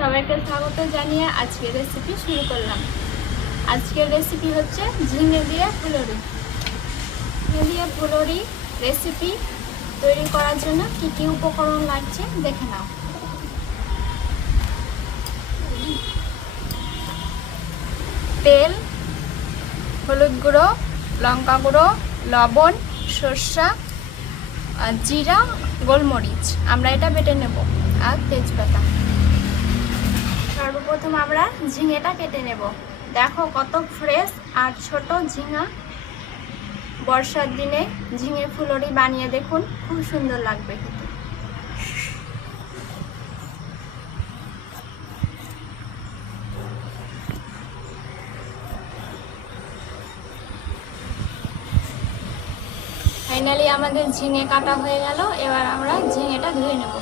সবাইকে স্বাগত জানিয়ে আজকের রেসিপি শুরু করলাম। আজকের রেসিপি হচ্ছে ঝিঙে দিয়ে ফুলুরি। ঝিঙে দিয়ে ফুলুরি রেসিপি তৈরি করার জন্য কি কি উপকরণ লাগছে দেখে নাও। তেল, হলুদ গুঁড়ো, লঙ্কা গুঁড়ো, লবণ, সরষা, জিরা, গোলমরিচ। আমরা এটা বেটে নেব, আর তেজপাতা। সর্বপ্রথম আমরা ঝিঙেটা কেটে নেব। দেখো কত ফ্রেশ আর ছোট ঝিঙা। বর্ষার দিনে ঝিঙে ফুলুরি বানিয়ে দেখুন, খুব সুন্দর লাগবে খেতে। ফাইনালি আমাদের ঝিঙে কাটা হয়ে গেল। এবার আমরা ঝিঙেটা ধুয়ে নেব।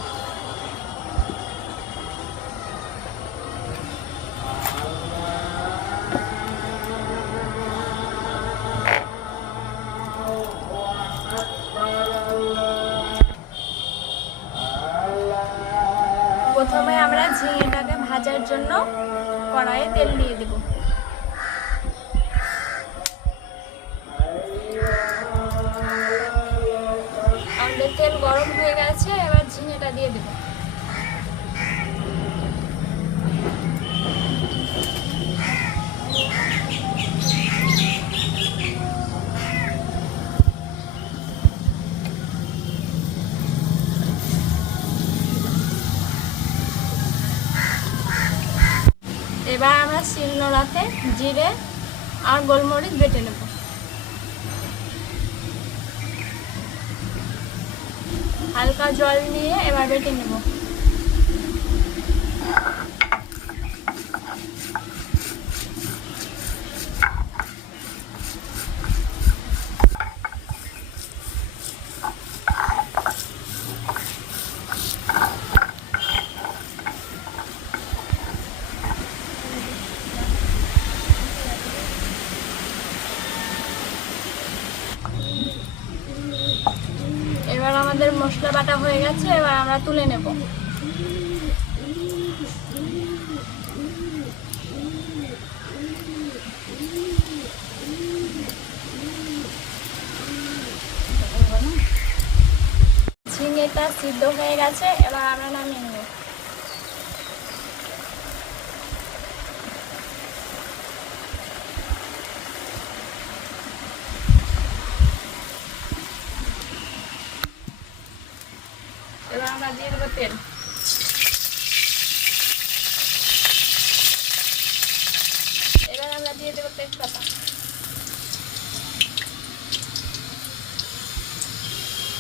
প্রথমে আমরা ঝিঙেটাকে ভাজার জন্য কড়াইয়ে তেল দিয়ে দেব। আমাদের তেল গরম হয়ে গেছে, এবার ঝিঙেটা দিয়ে দেব। এবার আমরা শিলনোড়াতে জিরে আর গোলমরিচ বেটে নেব। হালকা জল নিয়ে এবার বেটে নেব। এবার আমাদের মশলা বাটা হয়ে গেছে, এবার আমরা তুলে নেব। ঝিঙেটা সিদ্ধ হয়ে গেছে, এবার আমরা নামিয়ে নেব। এবার আমরা দিয়ে দেবো তেল। এবার আমরা দিয়ে দেবো তেজপাতা।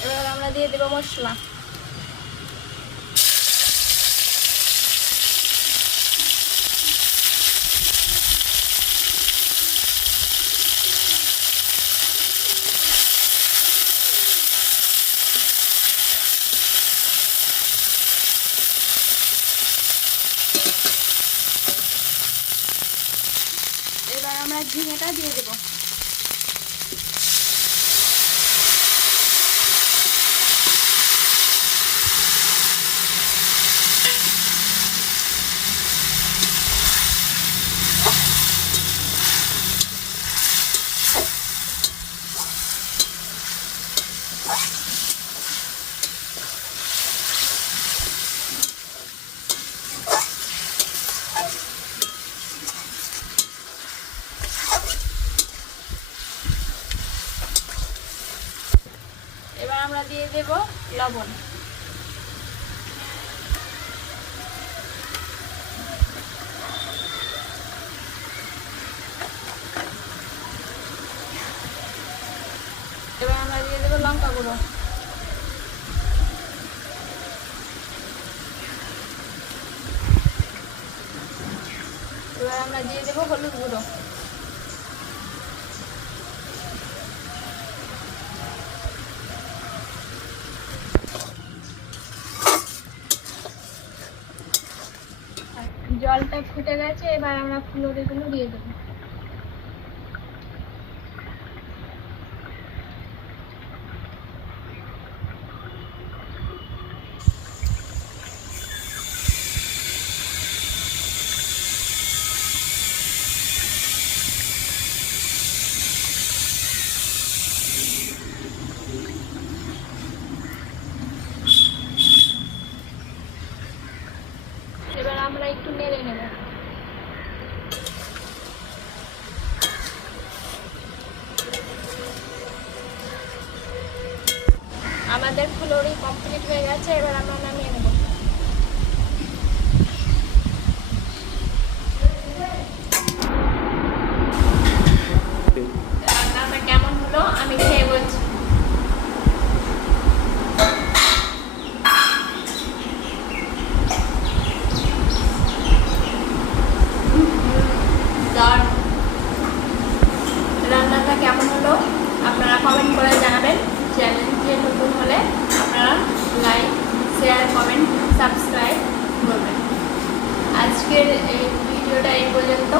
এবার আমরা দিয়ে দেবো মশলা। এবার আমরা ঝিঙেটা দিয়ে দেবো। এবার আমরা দিয়ে দেব লবণ। এবার আমরা দিয়ে দেব লঙ্কা গুঁড়ো। এবার আমরা দিয়ে দেব হলুদ গুঁড়ো। জলটা ফুটে গেছে, এবার আমরা ফুলুরিগুলো দিয়ে দেবো। একটু নেড়ে নেব। আমাদের ফুলুরি কমপ্লিট হয়ে গেছে, এবার আমরা নামিয়ে নেব। রান্নাটা কেমন হলো আমি খেয়ে বলছি। রান্নাটা কেমন হলো আপনারা কমেন্ট করে জানাবেন। চ্যানেলটি নতুন হলে আপনারা লাইক, শেয়ার, কমেন্ট, সাবস্ক্রাইব করবেন। আজকের এই ভিডিওটা এই পর্যন্ত।